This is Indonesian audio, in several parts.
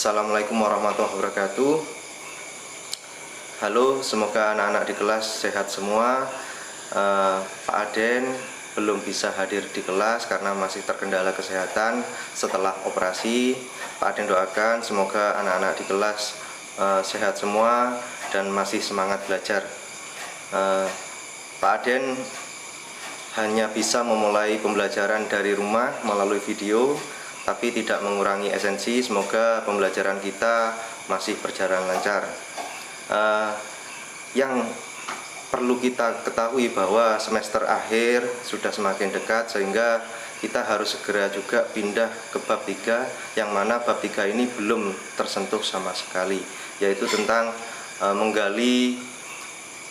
Assalamualaikum warahmatullahi wabarakatuh. Halo, semoga anak-anak di kelas sehat semua. Pak Aden belum bisa hadir di kelas karena masih terkendala kesehatan setelah operasi. Pak Aden doakan semoga anak-anak di kelas sehat semua dan masih semangat belajar. Pak Aden hanya bisa memulai pembelajaran dari rumah melalui video, tapi tidak mengurangi esensi. Semoga pembelajaran kita masih berjalan lancar. Yang perlu kita ketahui bahwa semester akhir sudah semakin dekat, sehingga kita harus segera juga pindah ke bab 3, yang mana bab 3 ini belum tersentuh sama sekali, yaitu tentang menggali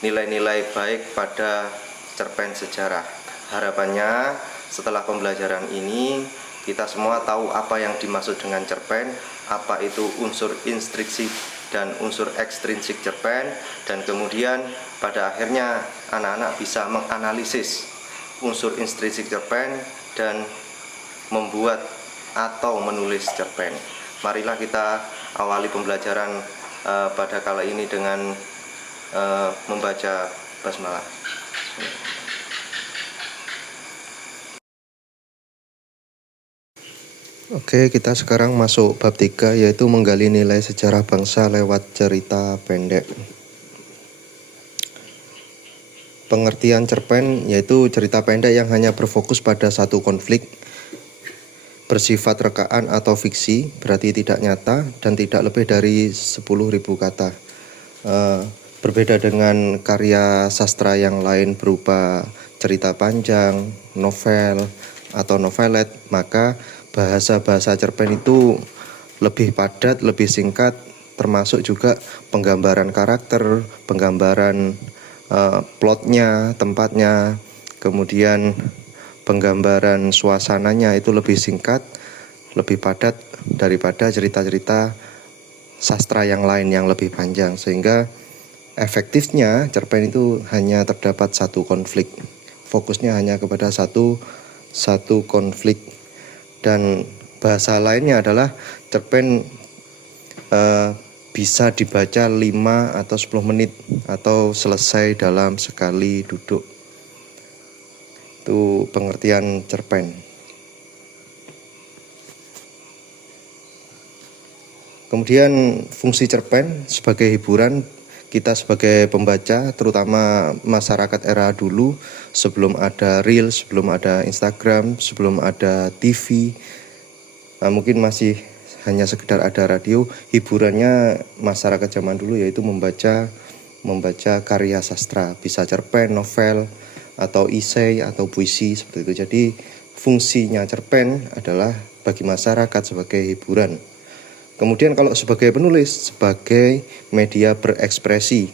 nilai-nilai baik pada cerpen sejarah. Harapannya setelah pembelajaran ini kita semua tahu apa yang dimaksud dengan cerpen, apa itu unsur intrinsik dan unsur ekstrinsik cerpen, dan kemudian pada akhirnya anak-anak bisa menganalisis unsur intrinsik cerpen dan membuat atau menulis cerpen. Marilah kita awali pembelajaran pada kala ini dengan membaca basmalah. Oke, kita sekarang masuk bab 3, yaitu menggali nilai sejarah bangsa lewat cerita pendek. Pengertian cerpen yaitu cerita pendek yang hanya berfokus pada satu konflik, bersifat rekaan atau fiksi, berarti tidak nyata dan tidak lebih dari 10.000 kata. Berbeda dengan karya sastra yang lain berupa cerita panjang, novel, atau novelet, maka bahasa-bahasa cerpen itu lebih padat, lebih singkat, termasuk juga penggambaran karakter, penggambaran plotnya, tempatnya, kemudian penggambaran suasananya itu lebih singkat, lebih padat daripada cerita-cerita sastra yang lain yang lebih panjang, sehingga efektifnya cerpen itu hanya terdapat satu konflik, fokusnya hanya kepada satu konflik. Dan bahasa lainnya adalah cerpen bisa dibaca 5 atau 10 menit atau selesai dalam sekali duduk. Itu pengertian cerpen. Kemudian fungsi cerpen sebagai hiburan, kita sebagai pembaca, terutama masyarakat era dulu, sebelum ada Reels, sebelum ada Instagram, sebelum ada TV, mungkin masih hanya sekedar ada radio, hiburannya masyarakat zaman dulu yaitu membaca karya sastra, bisa cerpen, novel, atau isei, atau puisi, seperti itu. Jadi fungsinya cerpen adalah bagi masyarakat sebagai hiburan. Kemudian kalau sebagai penulis, sebagai media berekspresi.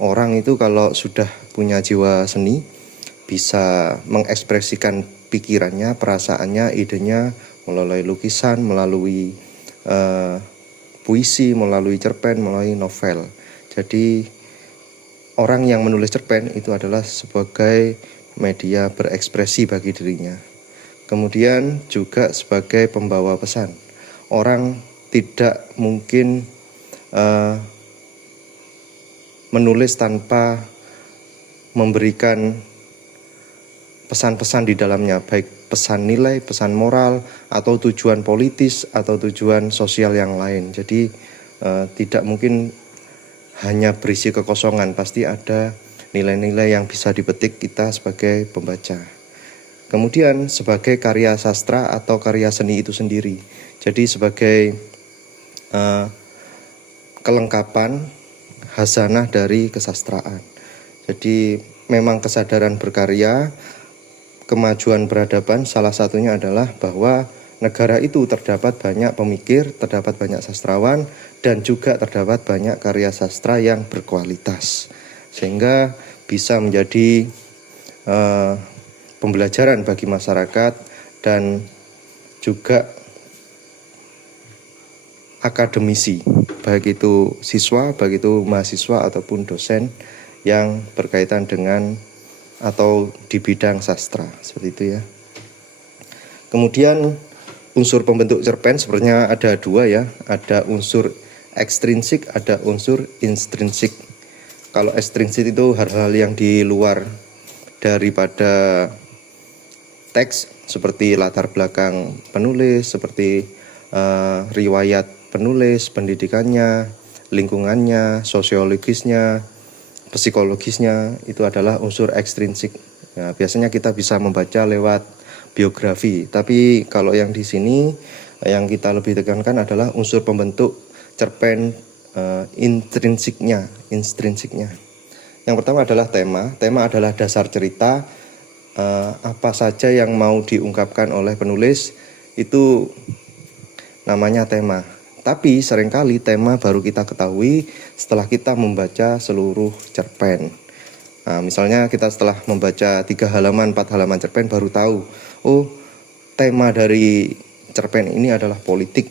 Orang itu kalau sudah punya jiwa seni, bisa mengekspresikan pikirannya, perasaannya, idenya melalui lukisan, melalui puisi, melalui cerpen, melalui novel. Jadi orang yang menulis cerpen itu adalah sebagai media berekspresi bagi dirinya. Kemudian juga sebagai pembawa pesan. Orang tidak mungkin menulis tanpa memberikan pesan-pesan di dalamnya, baik pesan nilai, pesan moral, atau tujuan politis, atau tujuan sosial yang lain. Jadi tidak mungkin hanya berisi kekosongan, pasti ada nilai-nilai yang bisa dipetik kita sebagai pembaca. Kemudian sebagai karya sastra atau karya seni itu sendiri. Jadi sebagai kelengkapan khazanah dari kesastraan. Jadi memang kesadaran berkarya, kemajuan peradaban salah satunya adalah bahwa negara itu terdapat banyak pemikir, terdapat banyak sastrawan, dan juga terdapat banyak karya sastra yang berkualitas, sehingga bisa menjadi pembelajaran bagi masyarakat dan juga akademisi, baik itu siswa, baik itu mahasiswa ataupun dosen yang berkaitan dengan atau di bidang sastra, seperti itu ya. Kemudian unsur pembentuk cerpen sebenarnya ada dua ya, ada unsur ekstrinsik, ada unsur intrinsik. Kalau ekstrinsik itu hal-hal yang di luar daripada teks, seperti latar belakang penulis, seperti riwayat penulis, pendidikannya, lingkungannya, sosiologisnya, psikologisnya, itu adalah unsur ekstrinsik. Nah, biasanya kita bisa membaca lewat biografi, tapi kalau yang di sini yang kita lebih tekankan adalah unsur pembentuk cerpen intrinsiknya. Yang pertama adalah tema. Tema adalah dasar cerita, apa saja yang mau diungkapkan oleh penulis itu namanya tema. Tapi seringkali tema baru kita ketahui setelah kita membaca seluruh cerpen. Nah, misalnya kita setelah membaca 3 halaman, 4 halaman cerpen baru tahu, oh tema dari cerpen ini adalah politik.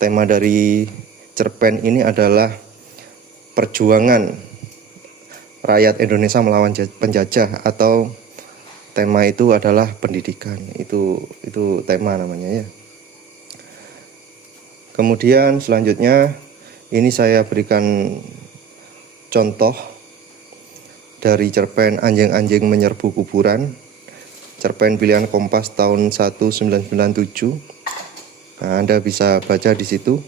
Tema dari cerpen ini adalah perjuangan rakyat Indonesia melawan penjajah, atau tema itu adalah pendidikan. Itu tema namanya ya. Kemudian selanjutnya ini saya berikan contoh dari cerpen Anjing-anjing Menyerbu Kuburan, cerpen pilihan Kompas tahun 1997. Nah, Anda bisa baca di situ.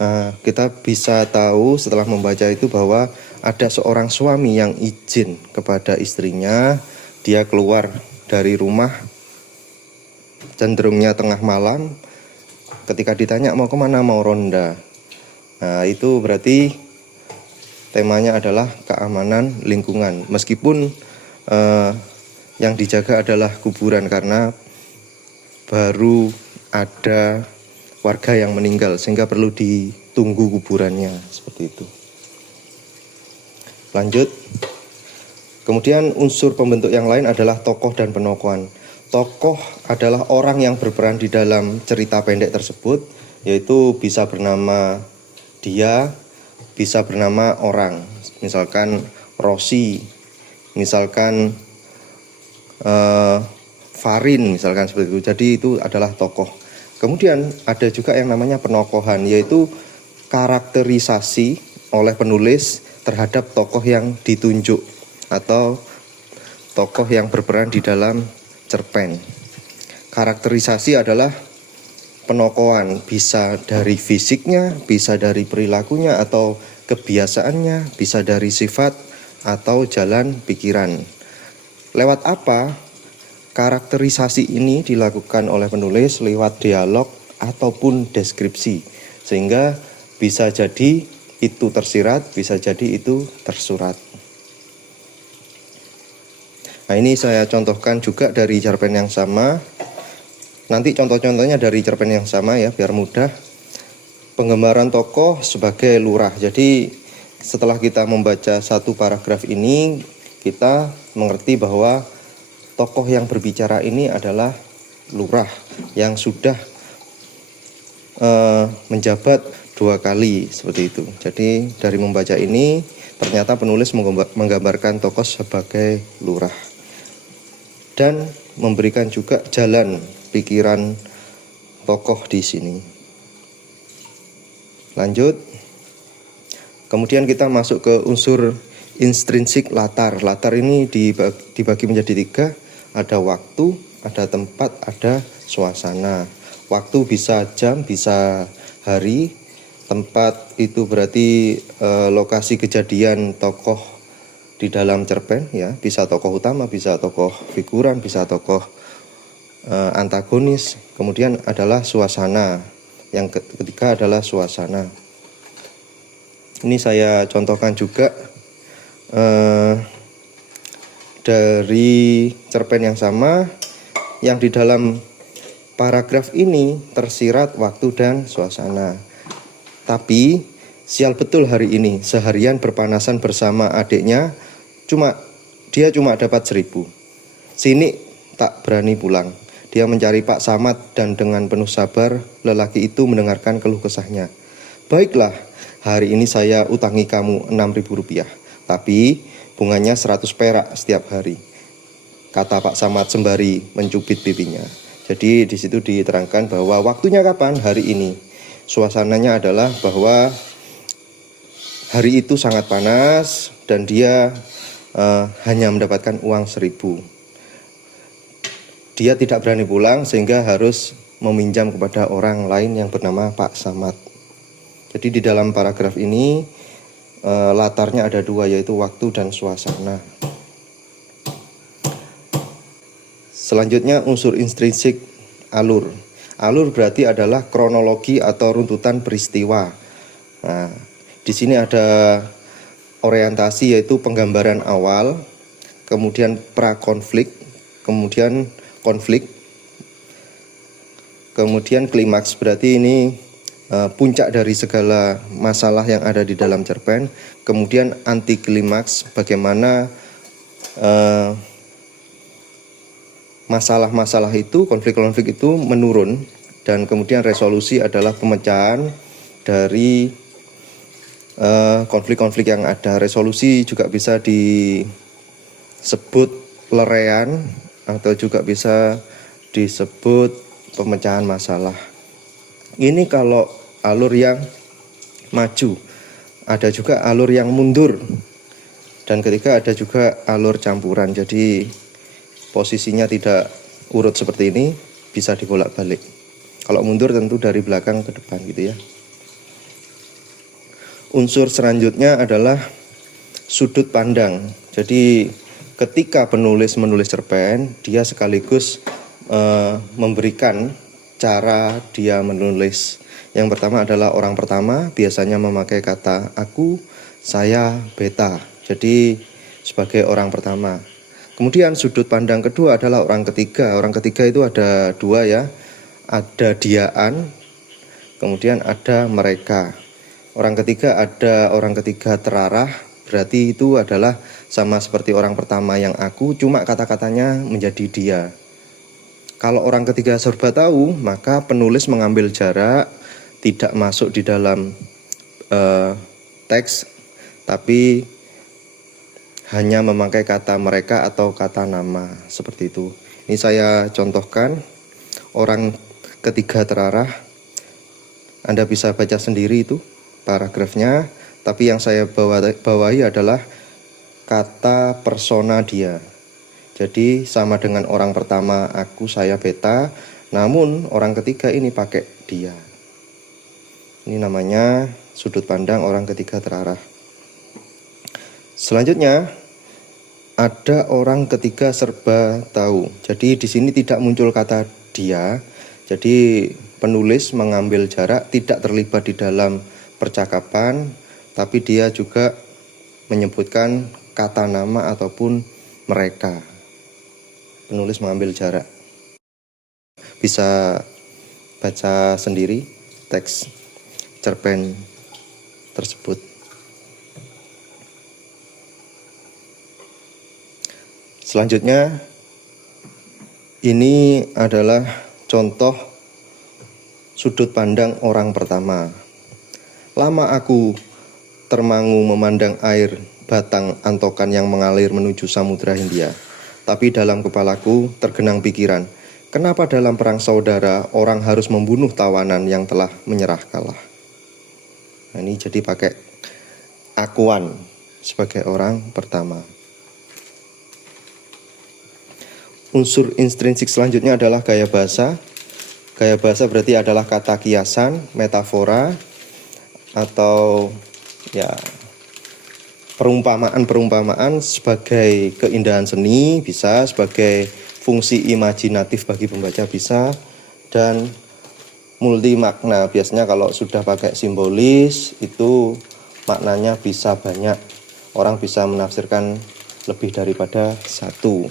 Nah, kita bisa tahu setelah membaca itu bahwa ada seorang suami yang izin kepada istrinya, dia keluar dari rumah cenderungnya tengah malam. Ketika ditanya mau kemana, mau ronda. Nah, itu berarti temanya adalah keamanan lingkungan. Meskipun yang dijaga adalah kuburan karena baru ada warga yang meninggal sehingga perlu ditunggu kuburannya, seperti itu. Lanjut. Kemudian unsur pembentuk yang lain adalah tokoh dan penokohan. Tokoh adalah orang yang berperan di dalam cerita pendek tersebut, yaitu bisa bernama dia, bisa bernama orang. Misalkan Rosi, misalkan Farin, misalkan seperti itu. Jadi itu adalah tokoh. Kemudian ada juga yang namanya penokohan, yaitu karakterisasi oleh penulis terhadap tokoh yang ditunjuk atau tokoh yang berperan di dalam cerpen. Karakterisasi adalah penokohan, bisa dari fisiknya, bisa dari perilakunya atau kebiasaannya, bisa dari sifat atau jalan pikiran. Lewat apa karakterisasi ini dilakukan oleh penulis? Lewat dialog ataupun deskripsi, sehingga bisa jadi itu tersirat, bisa jadi itu tersurat. Nah, ini saya contohkan juga dari cerpen yang sama. Nanti contoh-contohnya dari cerpen yang sama ya, biar mudah. Penggambaran tokoh sebagai lurah. Jadi setelah kita membaca satu paragraf ini, kita mengerti bahwa tokoh yang berbicara ini adalah lurah yang sudah menjabat 2 kali, seperti itu. Jadi dari membaca ini ternyata penulis menggambarkan tokoh sebagai lurah dan memberikan juga jalan pikiran tokoh di sini. Lanjut. Kemudian kita masuk ke unsur intrinsik latar. Latar ini dibagi menjadi 3. Ada waktu, ada tempat, ada suasana. Waktu bisa jam, bisa hari. Tempat itu berarti lokasi kejadian tokoh di dalam cerpen ya, bisa tokoh utama, bisa tokoh figuran, bisa tokoh antagonis. Kemudian adalah suasana. Yang ketiga adalah suasana. Ini saya contohkan juga dari cerpen yang sama, yang di dalam paragraf ini tersirat waktu dan suasana. Tapi sial betul hari ini, seharian berpanasan bersama adiknya, dia cuma dapat 1.000. Sini tak berani pulang. Dia mencari Pak Samad dan dengan penuh sabar lelaki itu mendengarkan keluh kesahnya. Baiklah, hari ini saya utangi kamu Rp6.000, tapi bunganya 100 perak setiap hari, kata Pak Samad sembari mencubit pipinya. Jadi di situ diterangkan bahwa waktunya kapan? Hari ini. Suasananya adalah bahwa hari itu sangat panas dan dia hanya mendapatkan uang 1.000. Dia tidak berani pulang sehingga harus meminjam kepada orang lain yang bernama Pak Samad. Jadi di dalam paragraf ini latarnya ada dua, yaitu waktu dan suasana. Selanjutnya unsur intrinsik alur. Alur berarti adalah kronologi atau runtutan peristiwa. Nah, di sini ada orientasi, yaitu penggambaran awal, kemudian prakonflik, kemudian konflik, kemudian klimaks. Berarti ini puncak dari segala masalah yang ada di dalam cerpen. Kemudian anti klimaks, bagaimana masalah-masalah itu, konflik-konflik itu menurun, dan kemudian resolusi adalah pemecahan dari konflik-konflik yang ada. Resolusi juga bisa disebut leraian atau juga bisa disebut pemecahan masalah. Ini kalau alur yang maju. Ada juga alur yang mundur, dan ketiga ada juga alur campuran. Jadi posisinya tidak urut seperti ini, bisa dibolak-balik. Kalau mundur tentu dari belakang ke depan gitu ya. Unsur selanjutnya adalah sudut pandang. Jadi ketika penulis menulis cerpen, dia sekaligus memberikan cara dia menulis. Yang pertama adalah orang pertama, biasanya memakai kata aku, saya, beta. Jadi sebagai orang pertama. Kemudian sudut pandang kedua adalah orang ketiga. Orang ketiga itu ada dua ya. Ada diaan, kemudian ada mereka. Orang ketiga ada orang ketiga terarah, berarti itu adalah sama seperti orang pertama yang aku, cuma kata-katanya menjadi dia. Kalau orang ketiga serba tahu, maka penulis mengambil jarak, tidak masuk di dalam teks, tapi hanya memakai kata mereka atau kata nama, seperti itu. Ini saya contohkan, orang ketiga terarah. Anda bisa baca sendiri itu paragrafnya, tapi yang saya bawahi adalah kata persona dia. Jadi sama dengan orang pertama aku, saya, beta, namun orang ketiga ini pakai dia. Ini namanya sudut pandang orang ketiga terarah. Selanjutnya ada orang ketiga serba tahu. Jadi di sini tidak muncul kata dia. Jadi penulis mengambil jarak, tidak terlibat di dalam percakapan, tapi dia juga menyebutkan kata nama ataupun mereka. Penulis mengambil jarak. Bisa baca sendiri teks cerpen tersebut. Selanjutnya, ini adalah contoh sudut pandang orang pertama. Lama aku termangu memandang air batang antokan yang mengalir menuju Samudra Hindia. Tapi dalam kepalaku tergenang pikiran, kenapa dalam perang saudara orang harus membunuh tawanan yang telah menyerah kalah? Nah, ini jadi pakai akuan sebagai orang pertama. Unsur intrinsik selanjutnya adalah gaya bahasa. Gaya bahasa berarti adalah kata kiasan, metafora, atau ya perumpamaan sebagai keindahan seni, bisa sebagai fungsi imajinatif bagi pembaca, bisa, dan multi makna. Biasanya kalau sudah pakai simbolis itu maknanya bisa banyak. Orang bisa menafsirkan lebih daripada satu.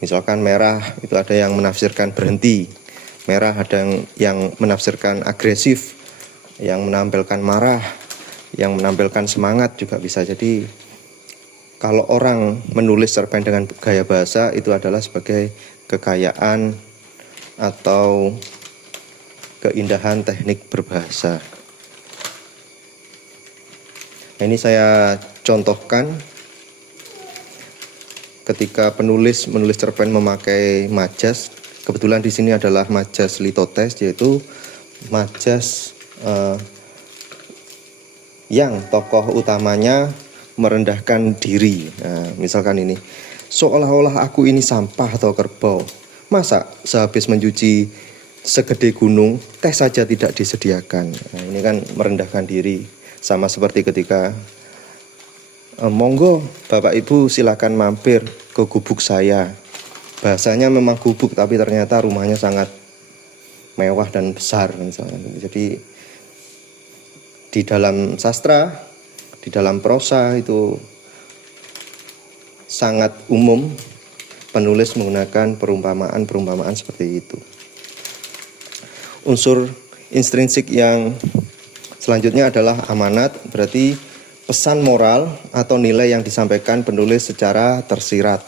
Misalkan merah itu ada yang menafsirkan berhenti, merah ada yang menafsirkan agresif, yang menampilkan marah, yang menampilkan semangat juga bisa. Jadi kalau orang menulis cerpen dengan gaya bahasa itu adalah sebagai kekayaan atau keindahan teknik berbahasa. Nah, ini saya contohkan ketika penulis menulis cerpen memakai majas. Kebetulan di sini adalah majas litotes, yaitu majas yang tokoh utamanya merendahkan diri. Nah, misalkan ini, seolah-olah aku ini sampah atau kerbau. Masa sehabis mencuci segede gunung, teh saja tidak disediakan. Nah, ini kan merendahkan diri. Sama seperti ketika monggo Bapak Ibu silakan mampir ke gubuk saya. Bahasanya memang gubuk, tapi ternyata rumahnya sangat mewah dan besar misalnya. Jadi di dalam sastra, di dalam prosa itu sangat umum penulis menggunakan perumpamaan seperti itu. Unsur intrinsik yang selanjutnya adalah amanat, berarti pesan moral atau nilai yang disampaikan penulis secara tersirat.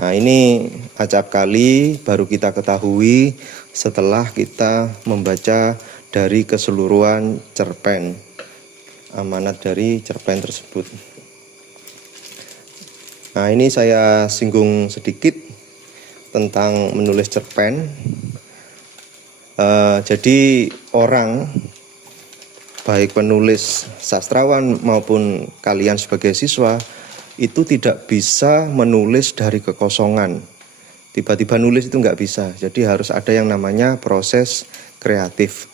Nah, ini acap kali baru kita ketahui setelah kita membaca dari keseluruhan cerpen, amanat dari cerpen tersebut. Nah, ini saya singgung sedikit tentang menulis cerpen. Jadi orang, baik penulis sastrawan maupun kalian sebagai siswa, itu tidak bisa menulis dari kekosongan. Tiba-tiba nulis itu nggak bisa. Jadi harus ada yang namanya proses kreatif.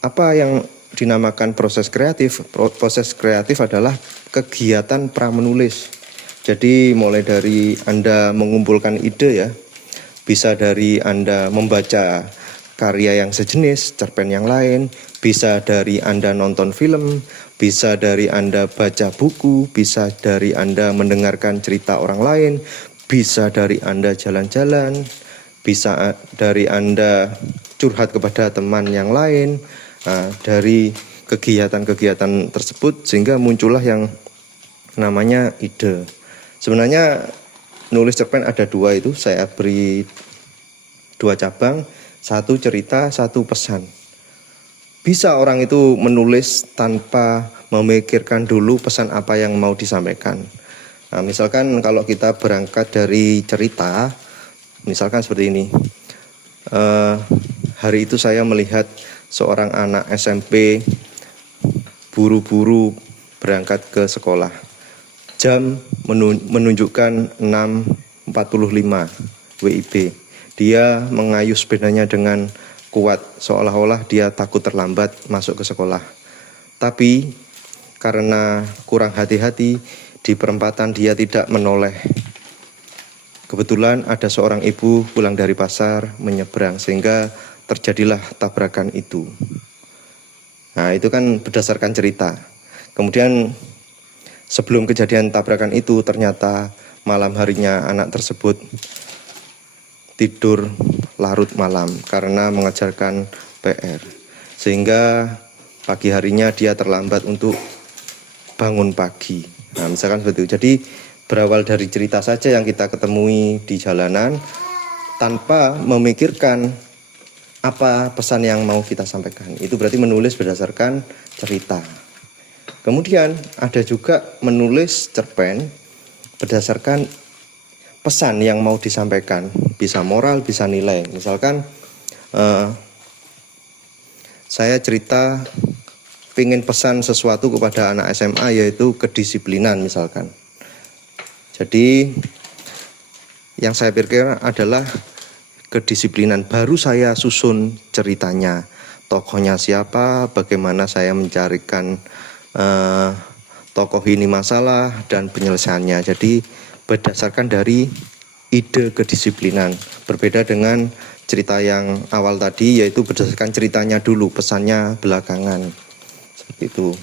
Apa yang dinamakan proses kreatif? Proses kreatif adalah kegiatan pramenulis. Jadi mulai dari Anda mengumpulkan ide ya, bisa dari Anda membaca karya yang sejenis, cerpen yang lain, bisa dari Anda nonton film, bisa dari Anda baca buku, bisa dari Anda mendengarkan cerita orang lain, bisa dari Anda jalan-jalan, bisa dari Anda curhat kepada teman yang lain. Nah, dari kegiatan-kegiatan tersebut sehingga muncullah yang namanya ide. Sebenarnya nulis cerpen ada dua, itu saya beri dua cabang, satu cerita, satu pesan. Bisa orang itu menulis tanpa memikirkan dulu pesan apa yang mau disampaikan. Nah, misalkan kalau kita berangkat dari cerita, misalkan seperti ini. Hari itu saya melihat seorang anak SMP buru-buru berangkat ke sekolah. Jam menunjukkan 6.45 WIB. Dia mengayuh sepedanya dengan kuat, seolah-olah dia takut terlambat masuk ke sekolah. Tapi karena kurang hati-hati, di perempatan dia tidak menoleh. Kebetulan ada seorang ibu pulang dari pasar menyeberang, sehingga terjadilah tabrakan itu. Nah, itu kan berdasarkan cerita. Kemudian sebelum kejadian tabrakan itu, ternyata malam harinya anak tersebut tidur larut malam karena mengerjakan PR. Sehingga pagi harinya dia terlambat untuk bangun pagi. Nah, misalkan seperti itu. Jadi berawal dari cerita saja yang kita ketemui di jalanan tanpa memikirkan apa pesan yang mau kita sampaikan. Itu berarti menulis berdasarkan cerita. Kemudian ada juga menulis cerpen berdasarkan pesan yang mau disampaikan. Bisa moral, bisa nilai. Misalkan saya cerita pengen pesan sesuatu kepada anak SMA, yaitu kedisiplinan misalkan. Jadi yang saya pikir adalah kedisiplinan, baru saya susun ceritanya, tokohnya siapa, bagaimana saya mencarikan tokoh ini masalah dan penyelesaiannya. Jadi berdasarkan dari ide kedisiplinan, berbeda dengan cerita yang awal tadi, yaitu berdasarkan ceritanya dulu, pesannya belakangan. Seperti itu.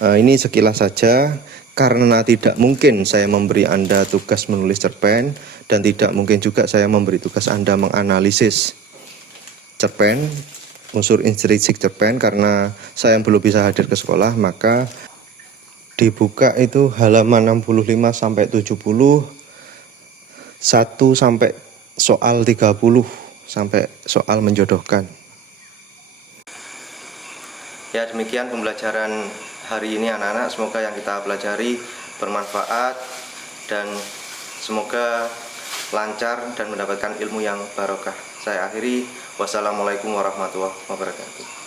Ini sekilas saja. Karena tidak mungkin saya memberi Anda tugas menulis cerpen, dan tidak mungkin juga saya memberi tugas Anda menganalisis cerpen, unsur intrinsik cerpen, karena saya belum bisa hadir ke sekolah, maka dibuka itu halaman 65 sampai 70, 1 sampai soal 30 sampai soal menjodohkan. Ya, demikian pembelajaran hari ini anak-anak. Semoga yang kita pelajari bermanfaat dan semoga lancar dan mendapatkan ilmu yang barokah. Saya akhiri, wassalamualaikum warahmatullahi wabarakatuh.